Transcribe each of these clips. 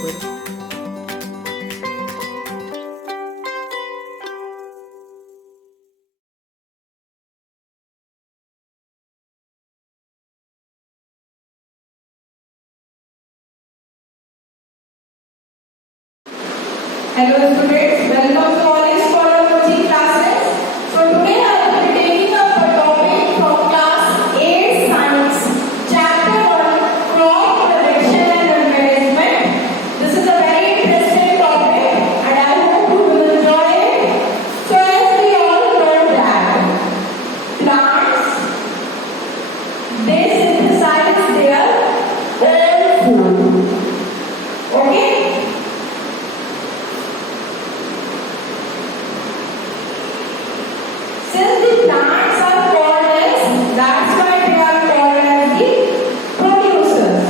Hello students, welcome to all Scholar Coaching classes. So today I will be taking up a topic from class 8 Science, chapter 1, crop protection and management. This is a very interesting topic and I hope you will enjoy it. So as we all know that plants, they synthesize their own food. Okay? Since the plants are called as, that's why they are called as the producers.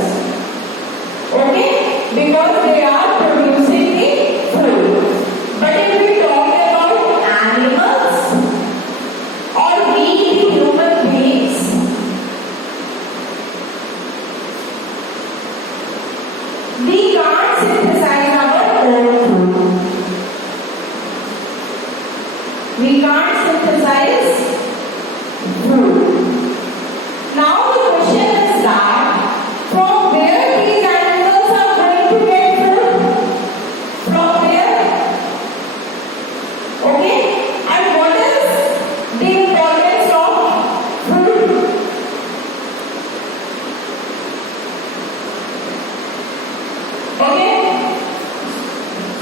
Okay? Because they are producing the food. But if we talk about animals or we the human beings, we can't synthesize our own food. We can't synthesize food. Now the question is that from where these animals are going to get food? From where? Okay? And what is the importance of food? Okay?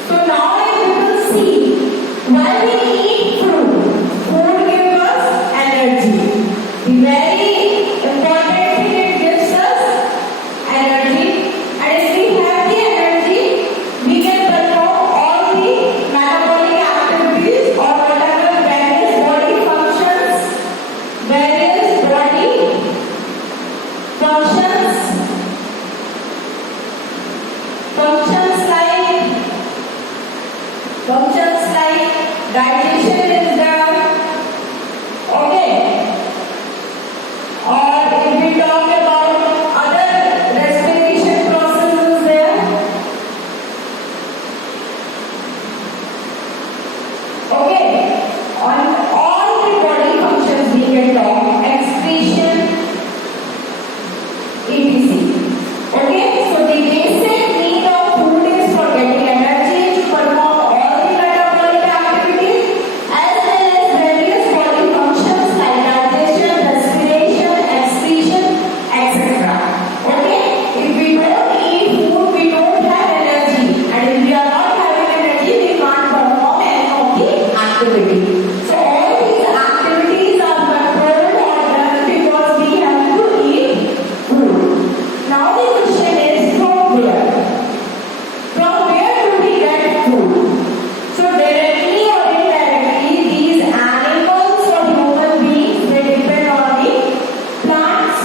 So now we will see why we eat food. Food gives us energy. The very important thing, it gives us energy. And if we have the energy, we can perform all the metabolic activities or whatever various body functions. Functions like digestion is there. Okay. Or if we talk about other respiration processes there. Okay. On all the body functions we can talk. Excretion, etc. Okay. So the basic need of food is for getting energy to perform all the metabolic activities as well as various body functions like digestion, respiration, excretion, etc. Okay? If we don't eat food, we don't have energy, and if we are not having energy, we can't perform any of the activity. So all these activities are controlled or done because we have to eat food. Now the question is from where? From where do we get food? So directly or indirectly, these animals or human beings, they depend on the plants.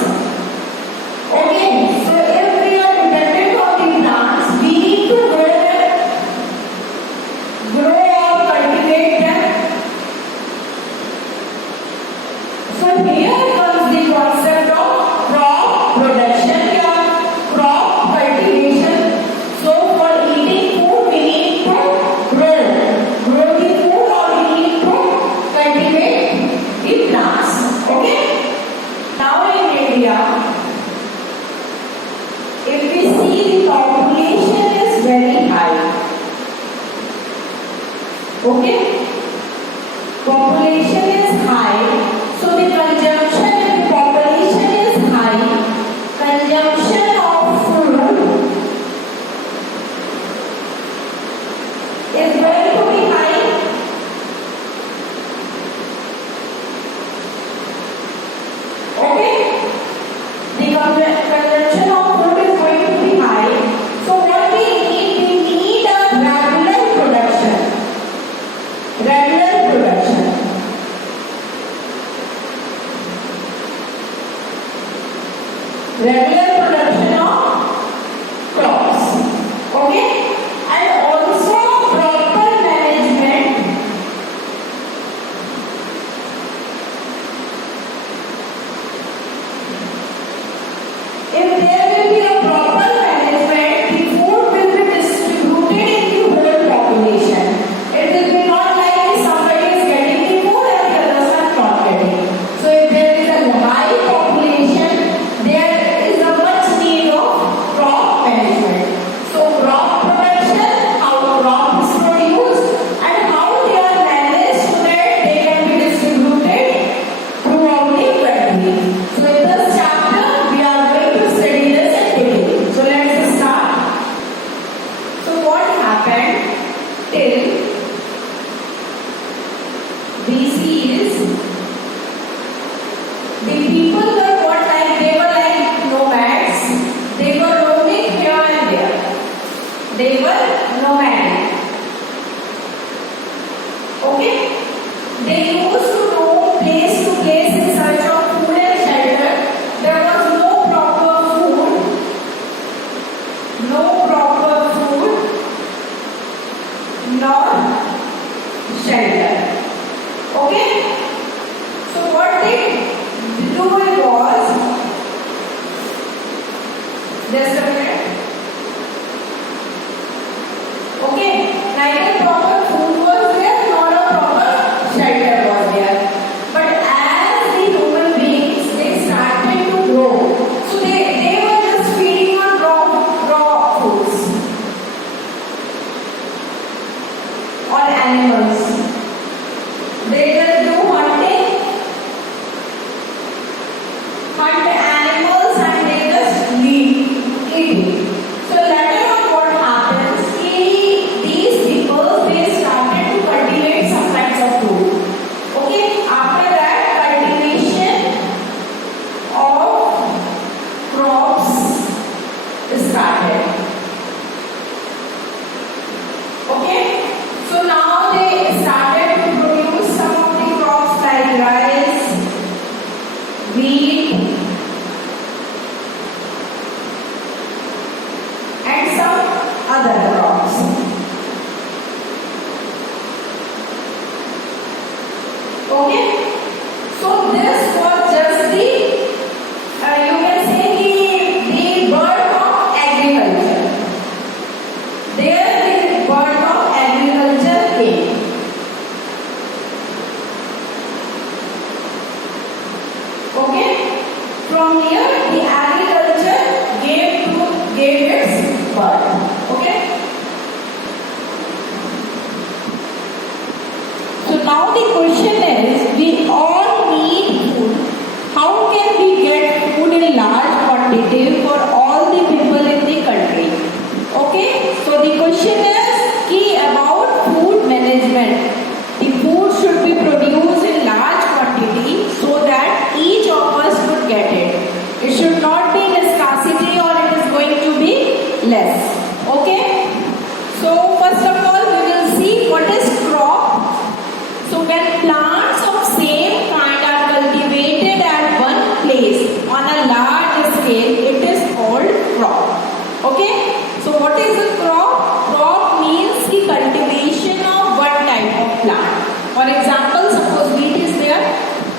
Okay, so if we are dependent on the plants, we need to grow or cultivate them. So here comes the concept of crop production or crop cultivation. So for eating food, we need to grow the food, or we need to cultivate the plants. Okay? Now in India, if we see the population is very high. Okay? Population is high, so the consumption, if the population is high, consumption of food is going to be high. Okay? The consumption of food is going to be high. So what we need a regular production. till BC is the people were what like they were like nomads. They were roaming here and there. They were nomadic. Okay? They used to roam place to place in search of food and shelter. There was no proper food, nor shelter. Okay? So what they do was, just a minute. Okay? Neither proper food was there nor a proper shelter was there. But as the human beings, they started to grow. So they were just feeding on raw foods or animals. They just do hunting, hunt animals and they just eat it. So later on what happens, these people, they started to cultivate some kinds of food. Okay, after that cultivation of crops started. Okay, so now they started to produce some of the crops like rice, wheat, and some other crops. Okay, so this was just the you can say the birth of agriculture. There the birth of agriculture came. Okay, from here the agriculture gave its birth. Okay. So now the question is, we all need food. How can we get food in large quantity for all the people in the country? Okay, so the question is about food management. The food should be produced in large quantity so that each of us would get it. It should not be in scarcity or it is going to be less. Okay, so first of all we will see what is crop. So when plants of same kind are cultivated at one place on a large scale, it is called crop. Okay, so what is a crop? Crop means the cultivation of one type of plant. For example, suppose wheat is there.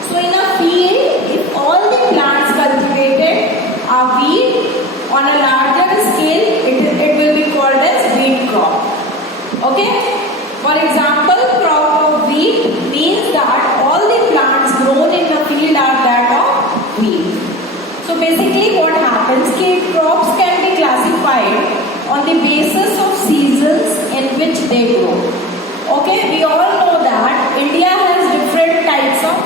So in a field, if all the plants cultivated are wheat on a larger scale, it will be called as wheat crop. Okay, for example, crop of wheat means that all the plants grown in the field are that of wheat. So basically what happens, crops can be classified on the basis of seasons in which they grow. Okay, we all know that India has different types of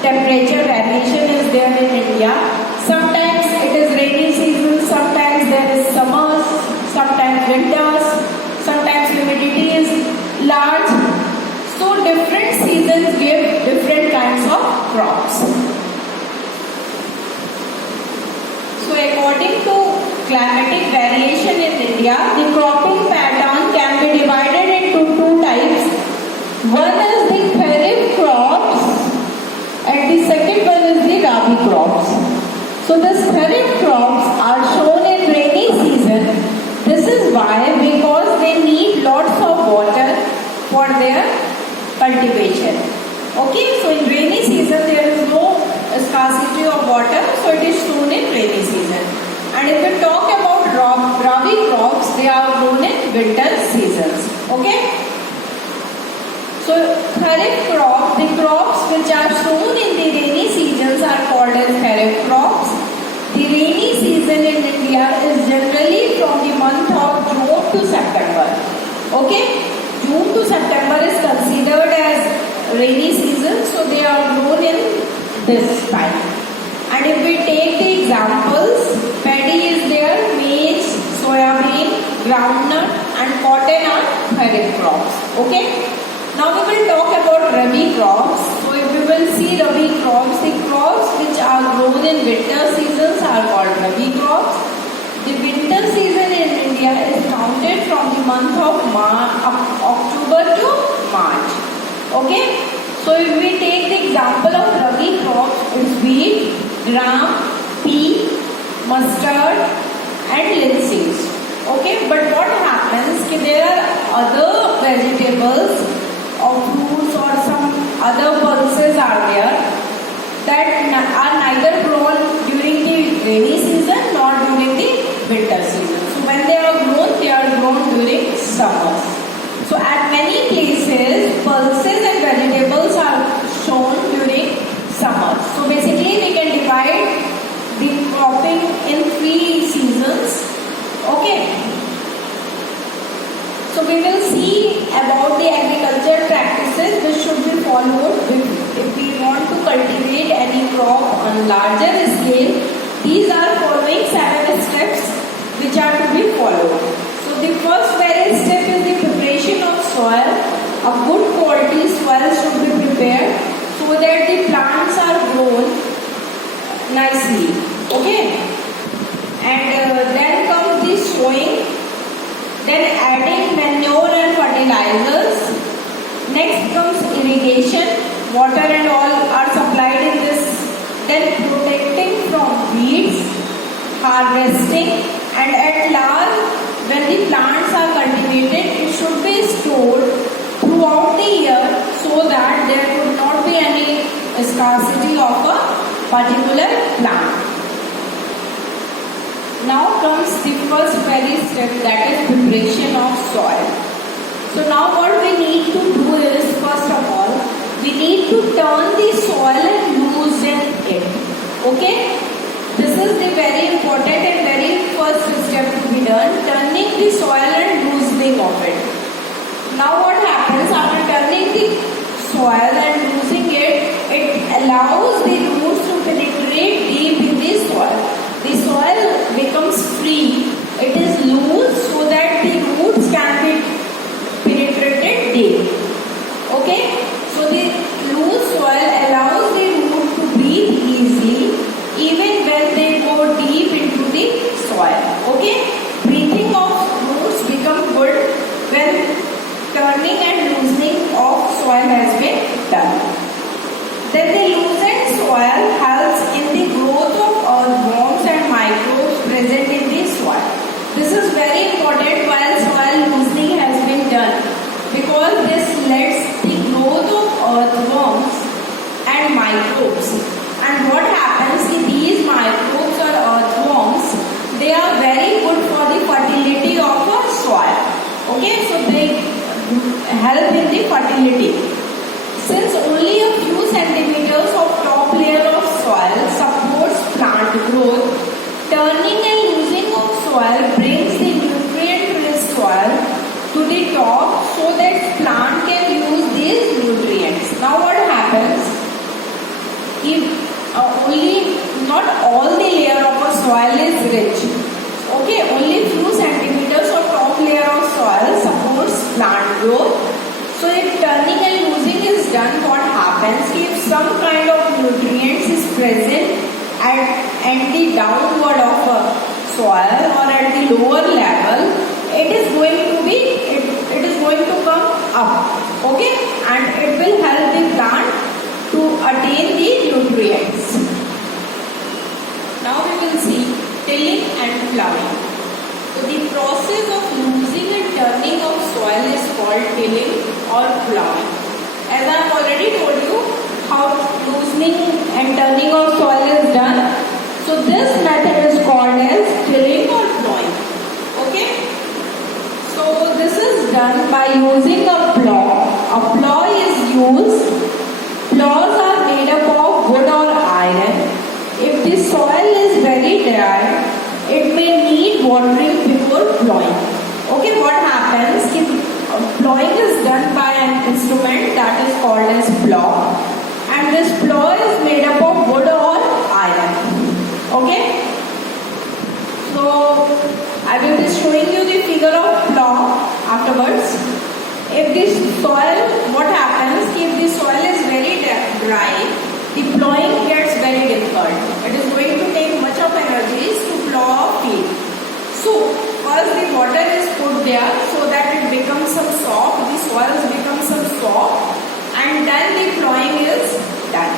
temperature variation is there in India. Sometimes it is rainy season, sometimes there is summers, sometimes winters, sometimes humidity is large. So different seasons give different kinds of crops. So according to climatic variation in India, the cropping pattern can be divided into two types. One is the kharif crops and the second one is the rabi crops. So these kharif crops are shown in rainy season. This is why, because they need lots of water for their cultivation. Okay, so in rainy season there is no scarcity of water, so it is shown in rainy season. And if we talk about rabi crops, they are grown in winter seasons. Okay. So kharif crop, the crops which are sown in the rainy seasons are called as kharif crops. The rainy season in India is generally from the month of June to September. Okay, June to September is considered as rainy season, so they are grown in this time. And if we take the examples, paddy is there, maize, soya bean, groundnut and cotton are kharif crops. Okay. Now we will talk about rabi crops. So if we will see rabi crops, the crops which are grown in winter seasons are called rabi crops. The winter season in India is counted from the month of October to March. Okay. So if we take the example of rabi crops, it's wheat, gram, pea, mustard and linseeds. Okay, but what happens if there are other vegetables or fruits or some other pulses are there that are neither grown during the rainy season nor during the winter season. So when they are grown during summers. So at many places, pulses and vegetables are shown during summer. So basically we can divide the cropping in 3 seasons. Okay. So we will see about the agriculture practices which should be followed if we want to cultivate any crop on larger scale. These are following 7 steps which are to be followed. So the first very step is the preparation of soil. A good quality soil should be prepared so that the plants are grown nicely. Okay. And then comes the sowing. Then adding manure and fertilizers. Next comes irrigation. Water and all are supplied in this. Then protecting from weeds, harvesting, and at last, when the plants are cultivated, it should be stored throughout the year so that there could not be any scarcity of a particular plant. Now comes the first very step, that is preparation of soil. So now what we need to do is, first of all, we need to turn the soil and loosen it. Okay? This is the very important and very first step to be done, turning the soil and loosening of it. Now what happens after turning the soil and loosening it, it allows the roots to penetrate deep in the soil. The soil becomes free. It is loose so that the roots can be penetrated deep. Okay? So the loose soil allows the root to breathe easily even when they go deep into the soil. Okay? Breathing of roots become good when turning and loosening of soil has been done. Then the loosened soil helps in the growth of earthworms and microbes present in the soil. This is very important while soil loosening has been done because this lets the growth of earthworms and microbes. And what happens if these microbes or earthworms, they are very good for the fertility of a soil. Okay, so they help in the fertility. Since only a few centimeters of top layer of soil supports plant growth, turning and loosening of soil brings the nutrient-rich soil to the top so that plant can use these nutrients. Now what happens if not all the layer of a soil is rich. Okay, only few centimeters of top layer of soil supports plant growth. So if turning and loosening is done, what happens if some kind of nutrients is present at the downward of a soil or at the lower level, it is going to come up. Okay, and it will help the plant to attain the nutrients. Now we will see tilling and plowing. So the process of loosening and turning of soil is called tilling or plowing. As I have already told you how loosening and turning of soil is done. So this method is called as tilling or plowing. Okay. So this is done by using a plow. A plow is used. Plows are made up of wood or iron. If the soil is very dry, it may need watering before plowing. Okay, what happens if plowing is done by an instrument that is called as plow, and this plow is made up of wood or iron. Okay, so I will be showing you the figure of plow. soil, what happens if the soil is very dry, the plowing gets very difficult. It is going to take much of energies to plow a field. So first the water is put there so that it becomes some soft, the soils become some soft, and then the plowing is done.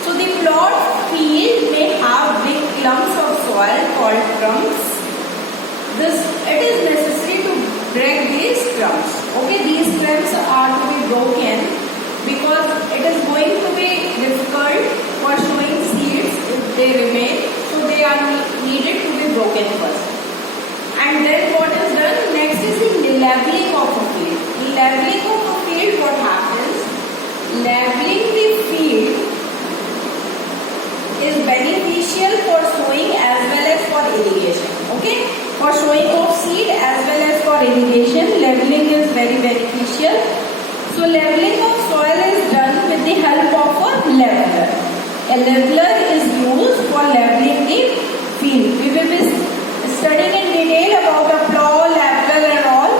So the plowed field may have big clumps of soil called crumbs. It is necessary to break these crumbs. Okay, these crumbs are to be broken because it is going to be difficult for sowing seeds if they remain. So they are needed to be broken first. And then what is done? Next is the leveling of a field. Leveling of a field, what happens? Leveling the field is beneficial for sowing as well as for irrigation. Okay? For sowing of seed as well as for irrigation, leveling is very beneficial. So leveling of soil is done with the help of a leveler. A leveler is used for leveling the field. We will be studying in detail about a plow, leveler and all.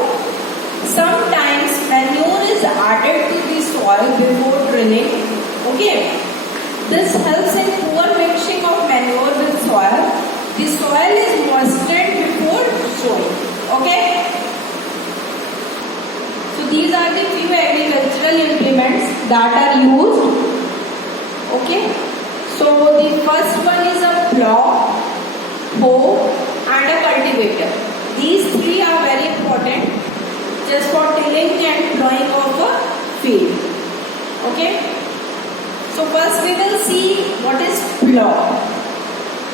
Sometimes manure is added to the soil before drilling. Okay. This helps in poor mixing of manure with soil. The soil is moistened before sowing. Okay. So these are the few agricultural implements that are used. Okay. So the first one is a plow, hoe and a cultivator. These three are very important just for tilling and plowing of a field. Okay. So first we will see what is plow.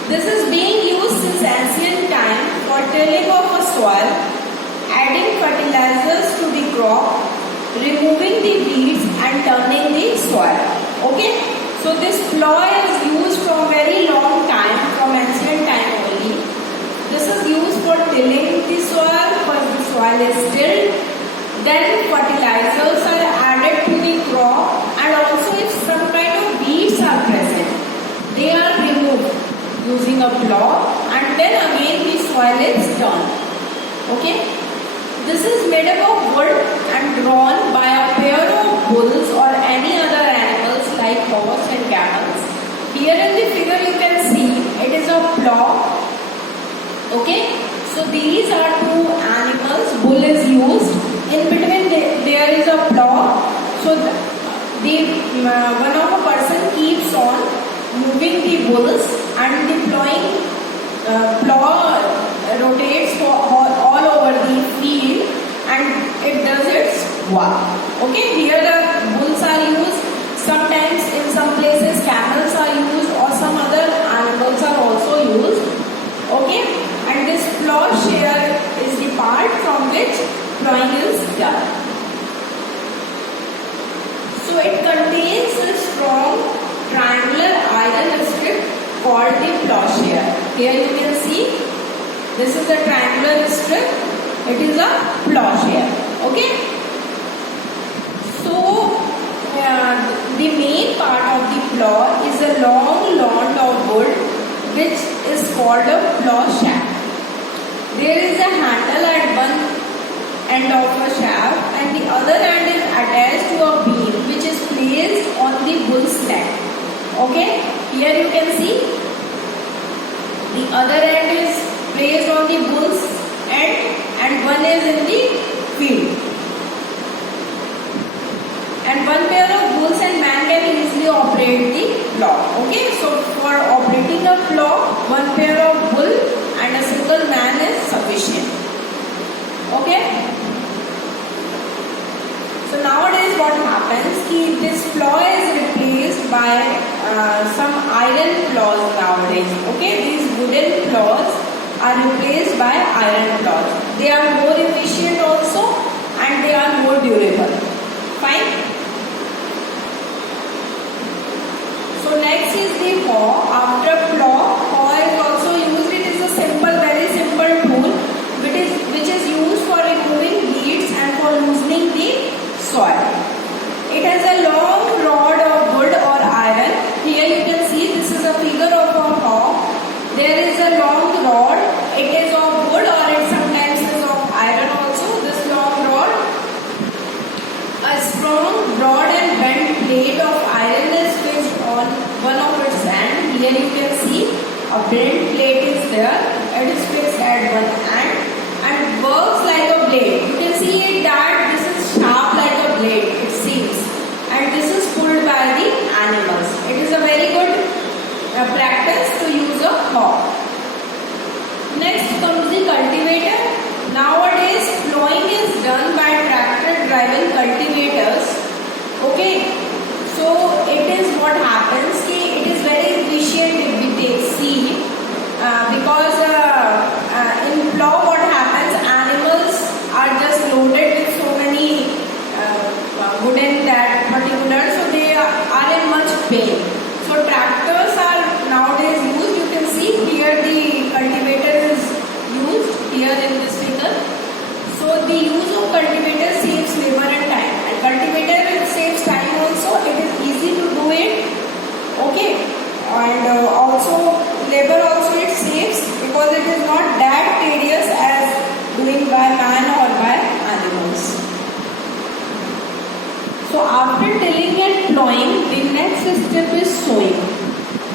This is being used since ancient time for tilling of a soil, adding fertilizers to the crop, removing the weeds and turning the soil. Okay. So this plow is used from very long time, from ancient time only. This is used for tilling the soil, first the soil is tilled, then fertilizers are added to the crop, and also if some kind of weeds are present, they are removed using a plow, and then again the soil is turned. Okay. This is made up of wood and drawn by a pair of bulls or any other animals like horse and camels. Here in the figure you can see it is a plow. Okay. So these are two animals. Bull is used. In between there is a plow. So one of a person keeps on moving the bulls and the plow rotates all over the field and it does its work. Okay, here the bulls are used. Sometimes in some places camels are used or some other animals are also used. Okay, and this plow share is the part from which plowing is done. So it contains a strong triangular iron strip called the plowshare. Here you can see this is a triangular strip. It is a plowshare. Okay. So the main part of the plow is a long lawn of wood which is called a plow shaft. There is a handle at one end of a shaft and the other end is attached to a beam which is placed on the bull's neck. Okay, here you can see the other end is placed on the bull's end and one is in the field. And one pair of bulls and man can easily operate the plow. Okay, so for operating a plow, one pair of bull and a single man is sufficient. Okay. So nowadays what happens is this plow is replaced by some iron plows nowadays. Okay, these wooden plows are replaced by iron plows. They are more efficient also and they are more durable. Fine. So next is the hoe. After plow, hoe is also used. It is a simple, very simple tool which is used for removing weeds and for loosening the soil. It has a long rod of wood or iron. Here you can see this is a figure of a hoe. There is a long rod. It is of wood or it sometimes is of iron also. This long rod A bent plate is there. It is fixed at one end and works like a blade. You can see that this is sharp like a blade. It seems, and this is pulled by the animals. It is a very good practice to use a hoe. Next comes the cultivator. Nowadays, plowing is done by tractor-driven cultivators. Okay, so it is what happens. It is very efficient if we take seed because in plow what happens, animals are just loaded with so many wooden that particular, so they are in much pain. So tractors are nowadays used. You can see here the cultivator is used here in this figure. So the use of cultivator saves labor and time, and cultivator saves time also. It is easy to do it. Okay, and also labor also it saves because it is not that tedious as doing by man or by animals. So after tilling and plowing, the next step is sowing.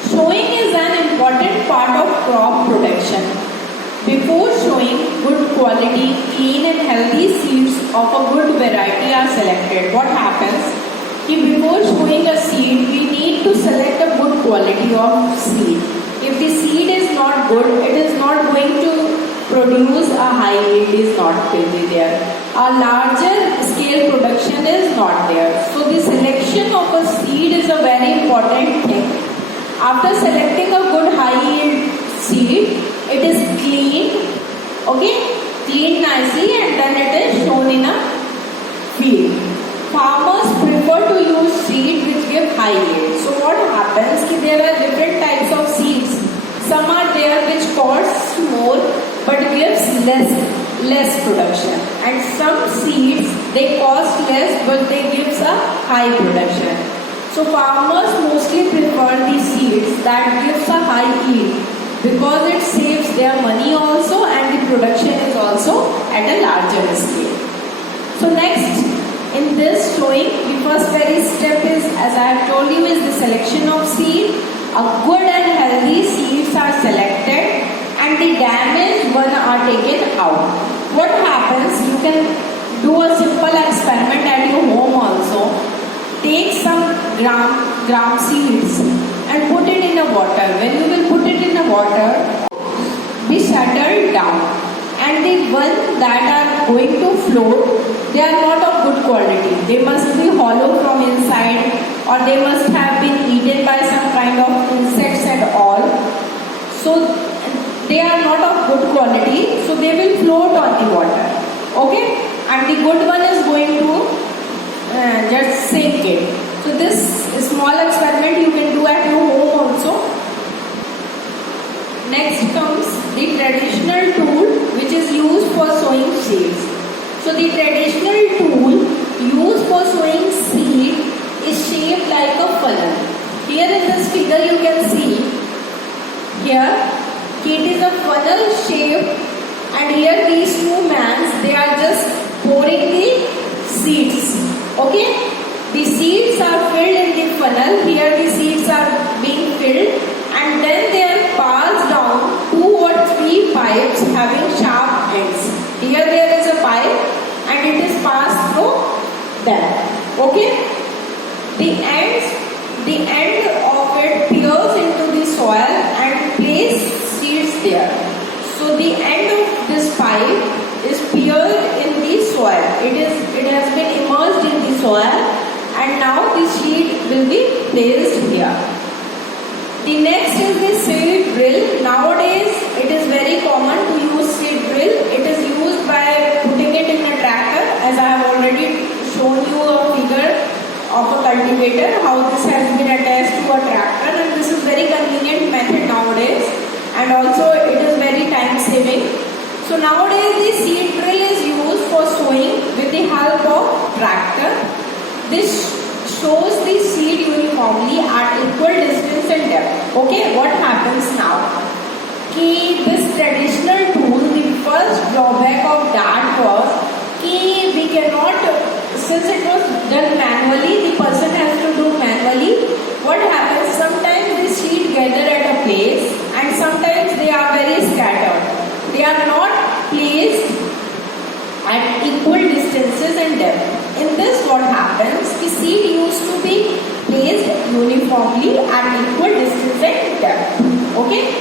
Sowing is an important part of crop production. Before sowing, good quality, clean and healthy seeds of a good variety are selected. What happens? Before sowing a seed, we need to select a good quality of seed. If the seed is not good, it is not going to produce a high yield, is not will be there. A larger scale production is not there. So the selection of a seed is a very important thing. After selecting a good high yield seed, it is cleaned, okay, cleaned nicely, and then it is shown in a field. Farmers prefer to use seed which give high yield. So what happens? There are different types of seeds. Some are there which costs more but gives less production, and some seeds they cost less but they gives a high production. So farmers mostly prefer the seeds that gives a high yield because it saves their money also, and the production is also at a larger scale. So next, in this sowing, the first very step is, as I have told you, is the selection of seed. A good and healthy seeds are selected and the damaged one are taken out. What happens? You can do a simple experiment at your home also. Take some gram seeds and put it in the water. When you will put it in the water, be settled down. And the ones that are going to float, they are not of good quality. They must be hollow from inside, or they must have been eaten by some kind of insects and all. So they are not of good quality, so they will float on the water. Okay? And the good one is going to just sink it. So this small experiment you can do at your home also. Next comes the traditional tool which is used for sowing seeds. So the traditional tool used for sowing seed is shaped like a funnel. Here in this figure you can see here it is a funnel shape, and here these two mans, they are just pouring the seeds. Okay, the seeds are filled in the funnel. Here the seeds are being filled, and then they are passed down 2 or 3 pipes having sharp ends. Here there is a pipe and it is passed through them. Okay, the end of it peers into the soil and place seeds there. So the end of this pipe is peered in the soil. It has been immersed in the soil, and now the seed will be placed here. The next is the seed drill. Nowadays it is very common to use seed drill. It is used by putting it in a tractor, as I have already shown you a figure of a cultivator, how this has been attached to a tractor, and this is very convenient method nowadays, and also it is very time saving. So nowadays the seed drill is used for sowing with the help of tractor. This shows the seed uniformly at equal distance and depth. Okay, what happens now? This traditional tool, the first drawback of that was we cannot, since it was done manually, the person has to do manually. What happens? Sometimes the seed gather at a place, and some they are not placed at equal distances and depth. In this, what happens? The seed used to be placed uniformly at equal distance and depth. Okay?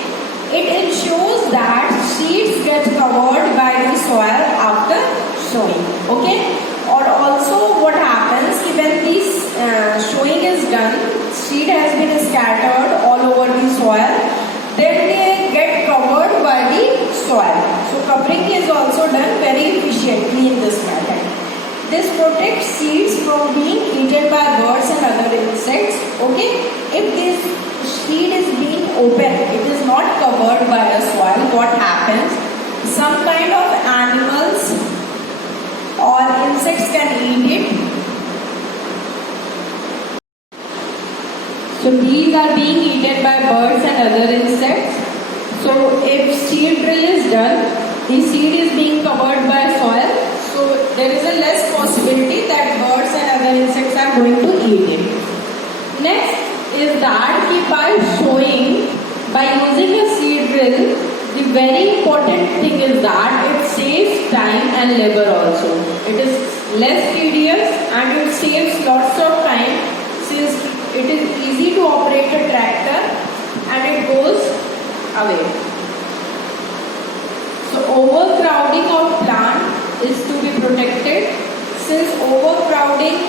It ensures that seeds get covered by the soil after sowing. Okay? Or also, what happens when this sowing is done, seed has been scattered all over the soil, then they get covered by the soil. So covering is also done very efficiently in this method. This protects seeds from being eaten by birds and other insects. Okay, if this seed is being open, it is not covered by a soil, what happens? Some kind of animals or insects can eat it. So these are being eaten by birds and other insects. So if seed drill is done, the seed is being covered by soil. So there is a less possibility that birds and other insects are going to eat it. Next is that by sowing, by using a seed drill, the very important thing is that it saves time and labor also. It is less tedious and it saves lots of time since it is easy to operate a tractor and it goes away. So overcrowding of plant is to be protected since overcrowding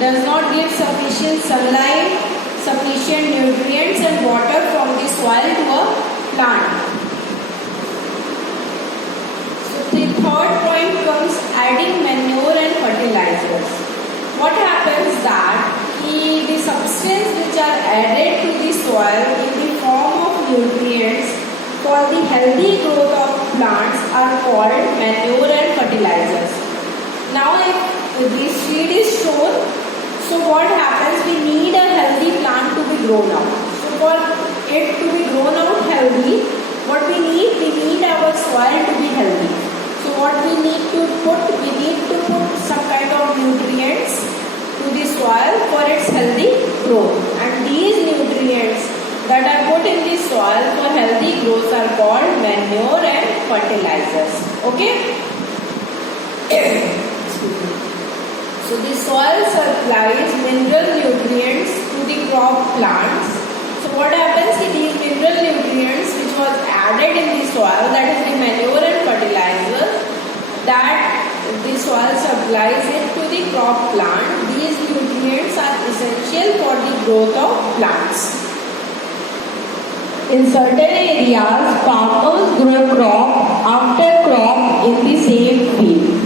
does not give sufficient sunlight, sufficient nutrients and water from the soil to a plant. So the third point comes adding manure and fertilizers. What happens that the substance which are added to the soil in the form of nutrients for the healthy growth of plants are called manure and fertilizers. Now if the seed is sown, so what happens? We need a healthy plant to be grown out. So for it to be grown out healthy, what we need our soil to be healthy. So what we need to put some kind of nutrients to the soil for its healthy growth. And these nutrients that are put in the soil for healthy growth are called manure and fertilizers. Okay? So the soil supplies mineral nutrients to the crop plants. So what happens is these mineral nutrients which was added in the soil, that is the manure and fertilizer, that the soil supplies it to the crop plant. These nutrients are essential for the growth of plants. In certain areas, farmers grow crop after crop in the same field.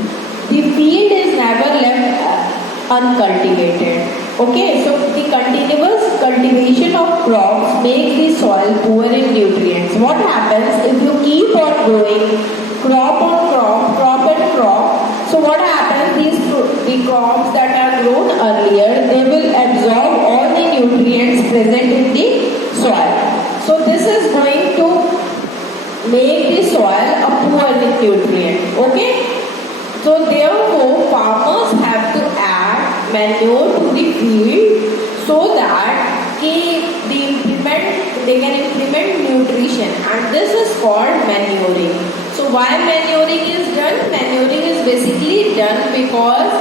The field is never left uncultivated. Okay, so the continuous cultivation of crops makes the soil poor in nutrients. What happens if you keep on growing crop on crop, crop and crop? So what happens? The crops that are grown earlier, they will absorb all the nutrients present in the soil. So this is going to make the soil a poor with nutrient. Okay. So therefore, farmers have to add manure to the field so that they can implement nutrition, and this is called manuring. So why manuring is done? Manuring is basically done because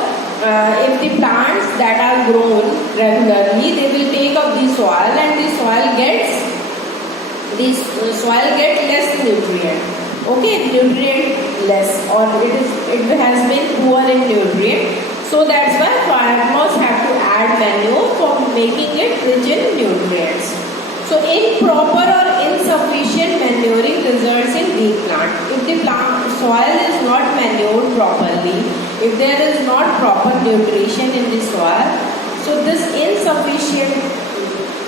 if the plants that are grown regularly, they will take up the soil and the soil gets less nutrient. Okay, nutrient less, or it has been poor in nutrient. So that's why farmers have to add manure for making it rich in nutrients. So improper or insufficient manuring results in weak plant. If the soil is not manured properly, if there is not proper nutrition in the soil, so this insufficient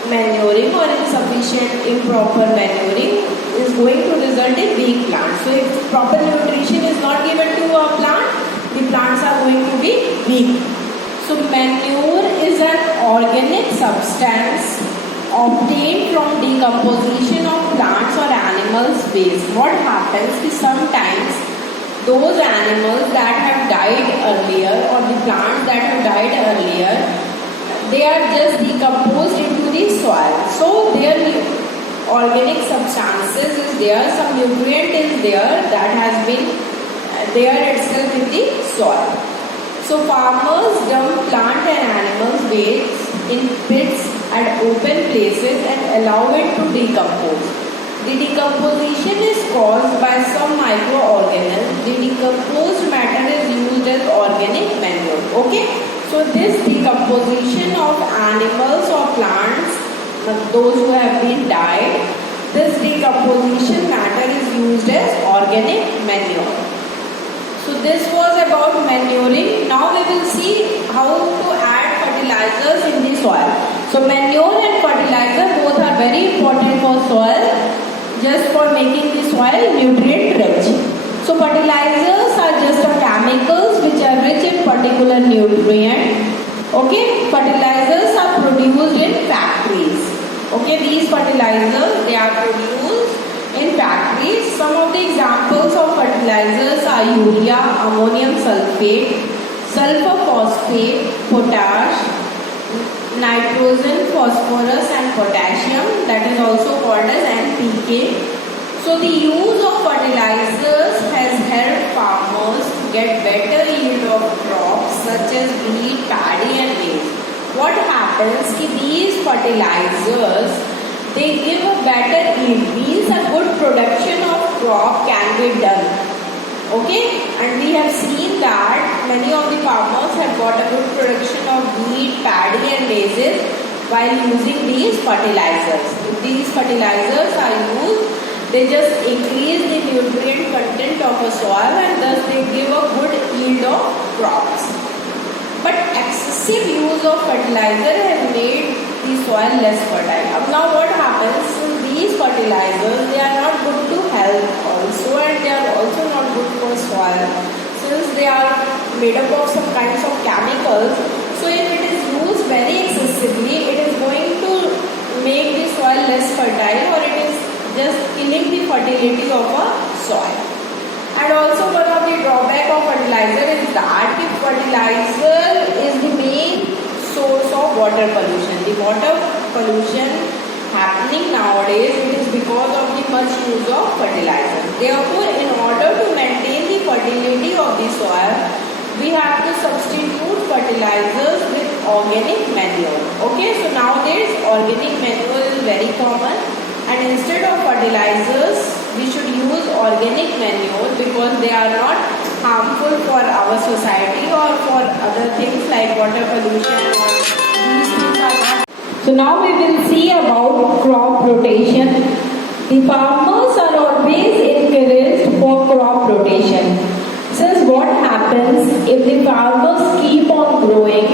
manuring or insufficient improper manuring is going to result in weak plants. So if proper nutrition is not given to a plant, the plants are going to be weak. So manure is an organic substance obtained from decomposition of plants or animals' waste. What happens is sometimes those animals that have died earlier or the plants that have died earlier, they are just decomposed into the soil. So their organic substances is there, some nutrient is there that has been there itself in the soil. So farmers dump plant and animals waste in pits at open places and allow it to decompose. The decomposition is caused by some microorganisms. The decomposed matter is used as organic manure. Okay, so this decomposition of animals or plants, those who have been died, this decomposition matter is used as organic manure. So this was about manuring. Now we will see how to add fertilizers in the soil. So manure and fertilizer both are very important for soil, just for making the soil nutrient rich. So fertilizers are just chemicals which are rich in particular nutrient. Okay, fertilizers are produced in factories. Okay, these fertilizers, they are produced in factories. Some of the examples of fertilizers are urea, ammonium sulfate, sulfur phosphate, potash, nitrogen, phosphorus and potassium, that is also called as NPK. So the use of fertilizers has helped farmers to get better yield of crops such as wheat, paddy and maize. What happens is these fertilizers, they give a better yield, means a good production of crop can be done. Okay, and we have seen that many of the farmers have got a good production of wheat, paddy and maize while using these fertilizers. If these fertilizers are used, they just increase the nutrient content of a soil and thus they give a good yield of crops. But excessive use of fertilizer has made the soil less fertile. Now what happens, these fertilizers, they are not good to health also, and they are also not good for soil since they are made up of some kinds of chemicals. So if it is used very excessively, it is going to make the soil less fertile, or it is just killing the fertility of a soil. And also one of the drawback of fertilizer is that the fertilizer is the main source of water pollution. The water pollution happening nowadays, it is because of the much use of fertilizer. Therefore, in order to maintain the fertility of the soil, we have to substitute fertilizers with organic manure. Okay, so nowadays organic manure is very common, and instead of fertilizers, we should use organic manure because they are not harmful for our society or for other things like water pollution, or these things are not. So now we will see about crop rotation. The farmers are always encouraged for crop rotation. Since what happens if the farmers keep on growing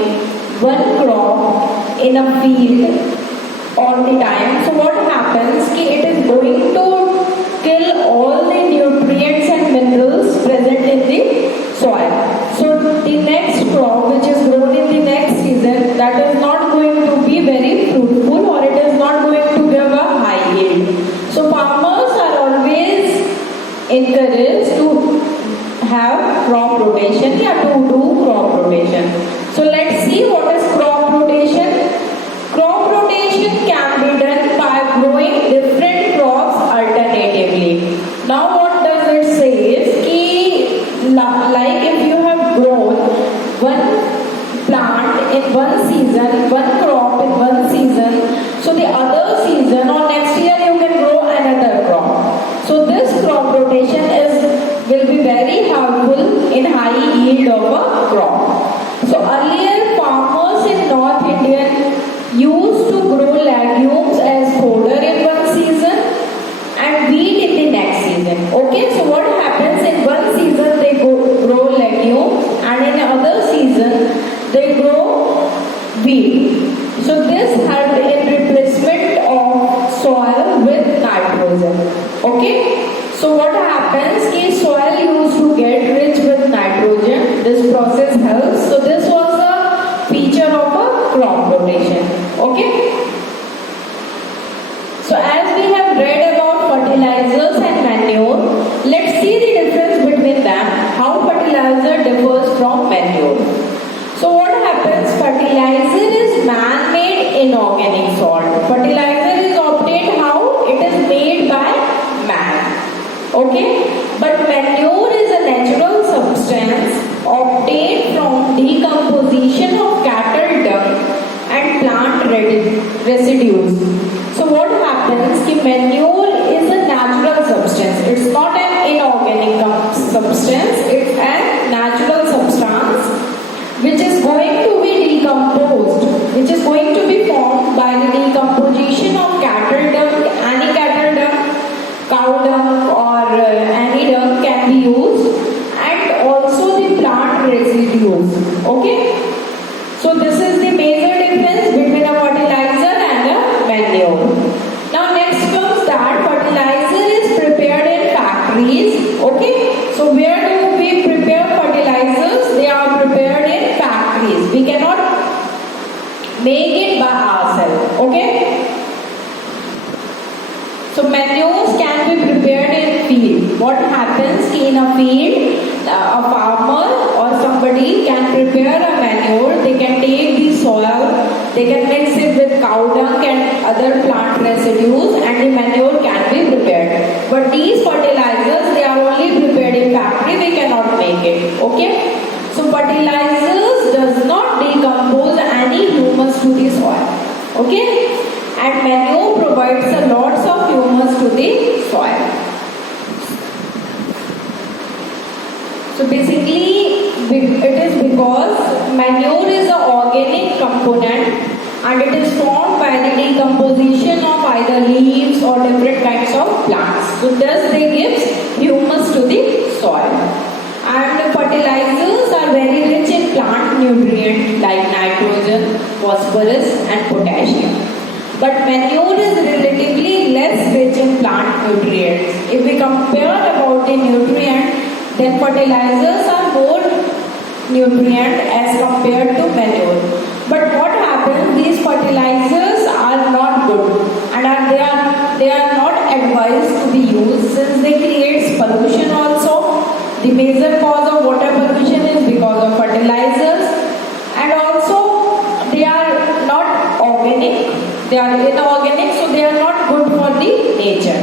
one crop in a field all the time, so what happens, it is going to kill all the nutrients and minerals present in the soil. So the next crop which is grown in the next season, that is not going to be very fruitful, or it is not going to give a high yield. So farmers are always encouraged to have crop rotation, to do crop rotation. So let's see what is crop rotation. Crop rotation can be done by growing different crops alternatively. Now what does it say is, like if you have grown one plant in one season, one crop in one season, so the other season or next year you can grow another crop. So this crop rotation will be very helpful in high yield of a crop. So earlier farmers in North India used to grow legumes as fodder in one season and wheat in the next season. Okay, so what happens, in one season they grow legumes and in another season they grow wheat. So this helped in replacement of soil with nitrogen. Okay, so what happens is soil used to get rich with nitrogen. This process helps. So this was a feature of a crop rotation. Okay. So as we have read about fertilizers and manure, let's see the difference between them, how fertilizer differs from manure. So what happens, fertilizer is man-made inorganic salt. Fertilizer is obtained how? It is residues. So what happens ki manure is a natural substance. It's not an inorganic substance. It's a natural substance which is going to be decomposed, which is going to be formed by the decomposition of cattle dung, any cattle dung, cow dung or any dung can be used, and also the plant residues. Okay, so this is the major difference between a fertilizer and a manure. Now next comes that fertilizer is prepared in factories. Okay, so where do we prepare fertilizers? They are prepared in factories. We cannot make it by ourselves. Okay, so manures can be prepared in field. What happens in a field, a farmer or somebody can prepare a manure. They can take the soil, they can mix it with cow dung and other plant residues, and the manure can be prepared. But these fertilizers, they are only prepared in factory. We cannot make it. Okay, so fertilizers does not decompose any humus to the soil. Okay, and manure provides a lots of humus to the soil. So basically it is because manure is an organic component and it is formed by the decomposition of either leaves or different kinds of plants. So thus they gives humus to the soil. And fertilizers are very rich in plant nutrients like nitrogen, phosphorus and potassium. But manure is relatively less rich in plant nutrients. If we compare about the nutrient, then fertilizers are more nutrient as compared to manure. But what happens? These fertilizers are not good and they are not advised to be used since they create pollution also. The major cause of water pollution is because of fertilizers, and also they are not organic. They are inorganic, so they are not good for the nature.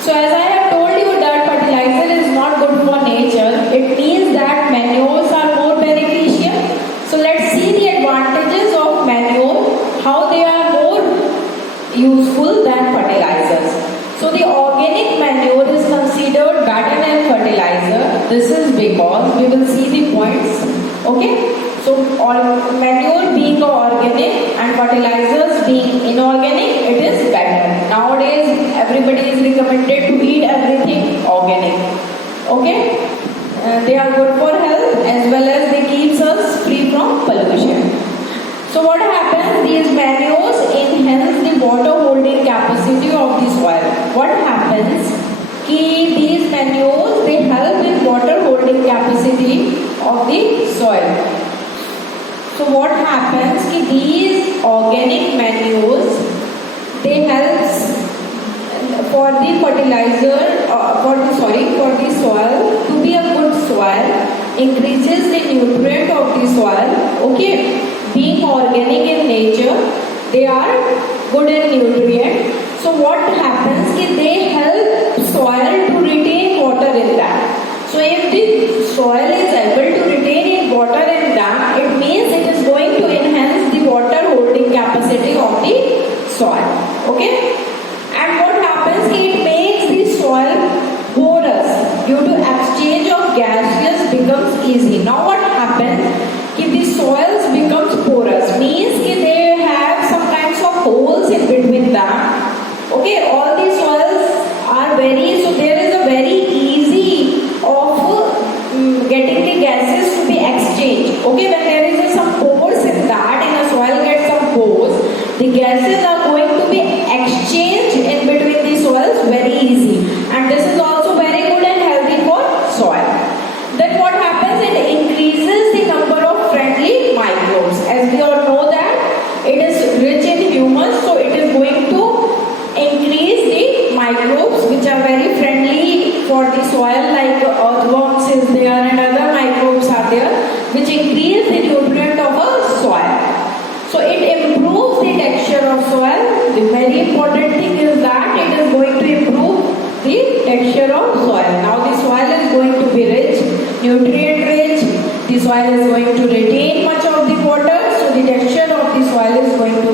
So as I have told you that fertilizer is not good for nature, it means that manures are more beneficial. So let's see the advantages of manure, how they are more useful than fertilizers. So the organic manure is considered better than fertilizer. This is because we will see the points. Okay, so manure being organic and fertilizers being inorganic, it is better. Nowadays everybody is recommended to eat everything organic. Okay, they are good for health as well as they keeps us free from pollution. So what happens? These manures enhance the water holding capacity of the soil. What happens? These manures, they help in water holding capacity of the soil. So what happens? These organic manures, they help for the fertilizer, for the soil to be a good soil, increases the nutrient of the soil. Okay, being organic in nature, they are good in nutrient. So what happens? They help soil to retain water in that. So if the soil is able to retain water in that, it means it is going to enhance the water holding capacity of the soil. Okay, and what happens? It makes the soil porous due to exchange of gases becomes easy. Now what happens? If the soils becomes porous, means they have some kinds of holes in between them. Okay, all the soils are so there is a very easy of getting the gases to be exchanged. Okay, when there is some pores in that, in a soil gets some pores, the gases are going to be exchanged in between the soils very easy, and this is also very good and healthy for soil. Then what happens? It increases the number of friendly microbes. As we all know that it is rich in humus, so it is going to increase the microbes which are very friendly for the soil, like earthworms is there and other microbes are there, which increase the nutrient of a soil. So it improves the texture of soil. The very important thing is that it is going to improve the texture of soil. Now the soil is going to be rich, nutrient rich. The soil is going to retain much of the water, so the texture of the soil soil is going to